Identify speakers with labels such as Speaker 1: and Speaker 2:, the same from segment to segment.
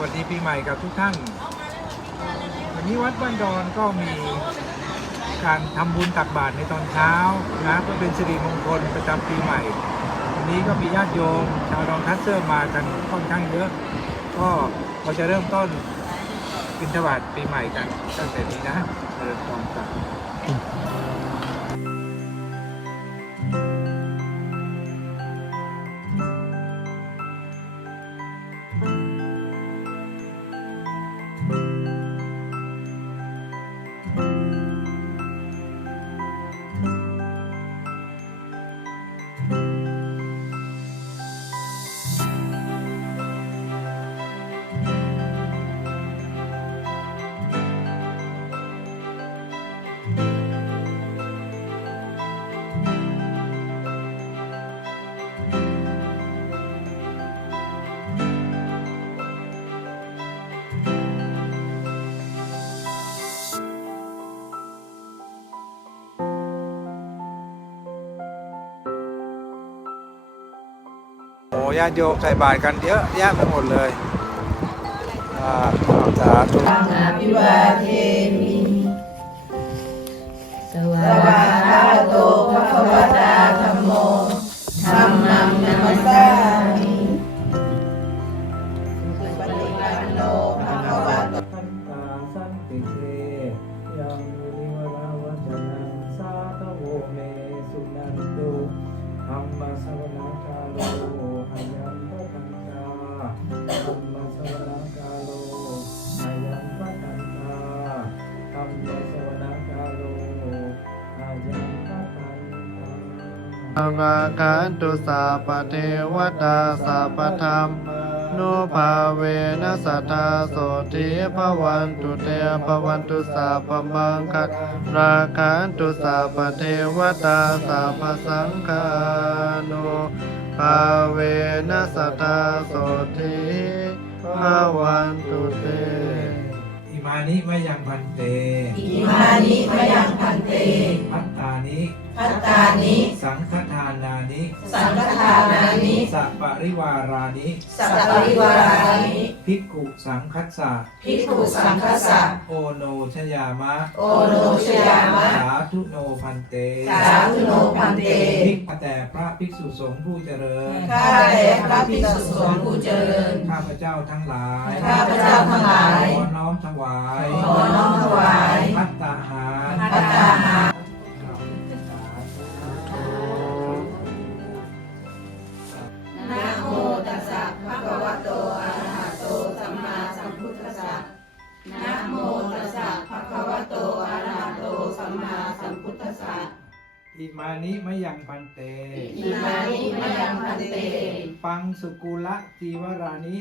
Speaker 1: วัสดีปีใหม่กับทุกท่าน วันนี้วัดบ้านดอนก็มีการทำบุญตักบาตรในตอนเช้านะเพื่อเป็นสิริมงคลประจำปีใหม่ วันนี้ก็มีญาติโยมชาวดอนทัสเซอร์มากันค่อนข้างเยอะ ก็เราจะเริ่มต้นบิณฑบาตปีใหม่กันตั้งแต่นี้นะเริ่มต้นกัน ญาติโยมใส่บาตรกันเยอะแยะไปหมดเลยอ่าสาธุ
Speaker 2: อภิวาเท ตา
Speaker 1: ราคันตุสาป
Speaker 3: เทวตาสัพพธรรมโนภาเวนัสตตาโสติภวันตุเตภวันตุสาปมังคัสราคันตุสาปเทวตาสัพพสังฆาโนภาเวนัสตตาโสติภวันตุเต
Speaker 1: อิมานิมะยังพันเต
Speaker 2: อิมานิมะยังพันเต
Speaker 1: พัตตา นิ
Speaker 2: พัตตานิ
Speaker 1: สังฆทานานิ
Speaker 2: สังฆทานานิ
Speaker 1: สัปปริวารานิ
Speaker 2: สัพปริวารานิ
Speaker 1: ภิกขุสังคัสสะ
Speaker 2: ภิกขุสังฆสะ
Speaker 1: โอโนชยามะ
Speaker 2: โอโนชยามะ
Speaker 1: สาธุโนพันเต
Speaker 2: สาธุโนพันเต
Speaker 1: ภิกขแต่พระภิกษุสงฆ์ผู้เจริญ
Speaker 2: ข้าแต่พระภิกษุสงฆ์ผู้เจริญ
Speaker 1: ข้าพเจ้าทั้งหลาย
Speaker 2: ข้าพเจ้าทั้งหลาย
Speaker 1: อิมา
Speaker 2: นิมะ
Speaker 1: ยังพันเต
Speaker 2: อิมานิมะยังพันเต
Speaker 1: ปังสุกุละจีวรานิ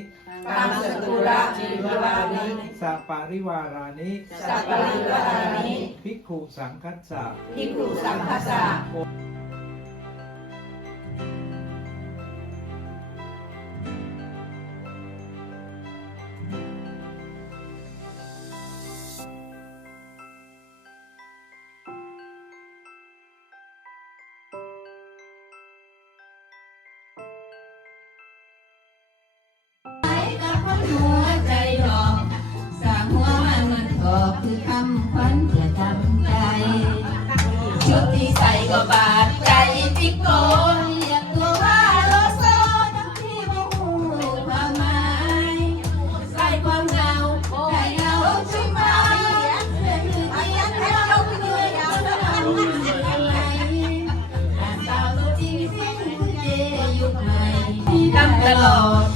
Speaker 2: ปังสกุระจีวรานิ
Speaker 1: สัปปริวารานิ
Speaker 2: สัพปริวารานิ
Speaker 1: ภิกขุสังคัสสะ
Speaker 2: ภิกขุสังฆสะ
Speaker 4: คือคำขวัญประจำใจชุดที่ใส่ก็บาดใจพิกโกนเรียกตัวว่าโลโซทั้งที่บ่หูความหมายใส่ความเหงาใส่เหงาใช่ไหมเรื่องคือเตียงให้เราด้วยเราทำอะไรสาวตัวจริงเสียงคุณเจยุคใหม่ที่ทำตลอด